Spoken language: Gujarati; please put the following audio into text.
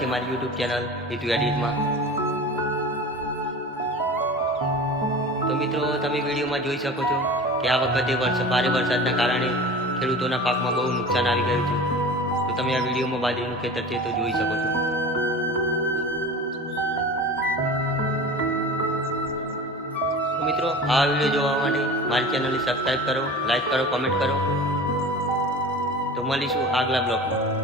છે મારી યુટ્યુબ ચેનલ હિતુ એડિટમાં। તો મિત્રો તમે વિડીયોમાં જોઈ શકો છો કે આ વખતે ભારે વરસાદના કારણે ખેડૂતોના પાકમાં બહુ નુકસાન આવી ગયું છે। તો તમે આ વિડીયોમાં બાજરીનું ખેતર છે તો જોઈ શકો છો। તો મિત્રો આ વિડીયો જોવા માટે મારી ચેનલને સબસ્ક્રાઈબ કરો, લાઈક કરો, કોમેન્ટ કરો। તો મળીશું આગલા બ્લોગમાં।